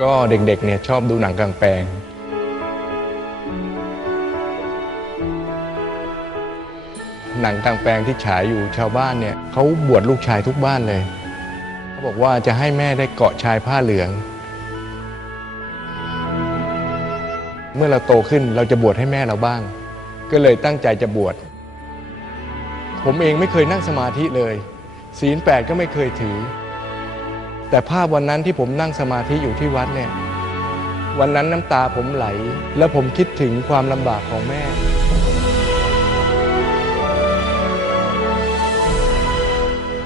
ก็เด็กๆเนี่ยชอบดูหนังกลางแปลง หนังกลางแปลงที่ฉายอยู่ชาวบ้านเนี่ยเขาบวชลูกชายทุกบ้านเลยเขาบอกว่าจะให้แม่ได้เกาะชายผ้าเหลือง เมื่อเราโตขึ้นเราจะบวชให้แม่เราบ้าง ก็เลยตั้งใจจะบวชผมเองไม่เคยนั่งสมาธิเลย ศีลแปดก็ไม่เคยถือ แต่ภาพวันนั้นที่ผมนั่งสมาธิอยู่ที่วัดเนี่ยวันนั้นน้ำตาผมไหล แล้วผมคิดถึงความลำบากของแม่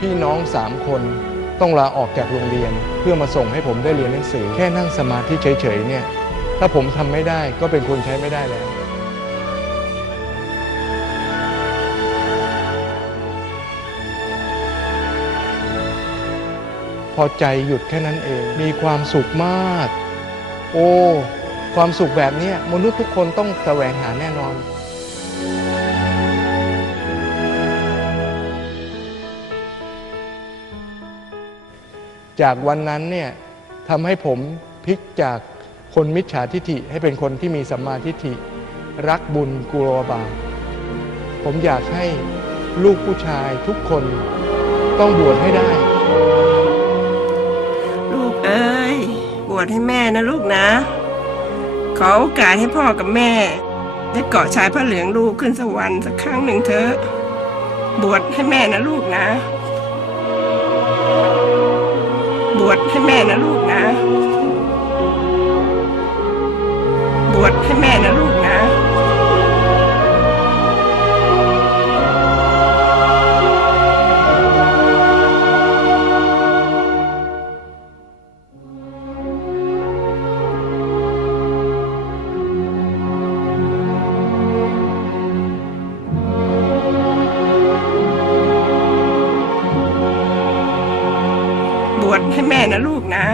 พี่น้องสามคนต้องลาออกจากโรงเรียน เพื่อมาส่งให้ผมได้เรียนหนังสือ แค่นั่งสมาธิเฉยๆเนี่ยถ้าผมทำไม่ได้ก็เป็นคนใช้ไม่ได้แล้ว พอใจหยุดแค่นั้นเอง มีความสุขมาก โอ้ ความสุขแบบนี้มนุษย์ทุกคนต้องแสวงหาแน่นอนจากวันนั้นเนี่ยทำให้ผมพลิกจากคนมิจฉาทิฐิให้เป็นคนที่มีสัมมาทิฏฐิ รักบุญกลัวบาปผมอยากให้ลูกผู้ชายทุกคนต้องบวชให้ได้ วชให้แม่นะลูกนะ ขอโอกาสให้พ่อกับแม่ ได้เกาะชายพระเหลืองลูกขึ้นสวรรค์สักครั้งหนึ่งเถอะบวชให้แม่นะลูกนะ บวชให้แม่นะลูกนะ วชให้แม่นะลูกนะ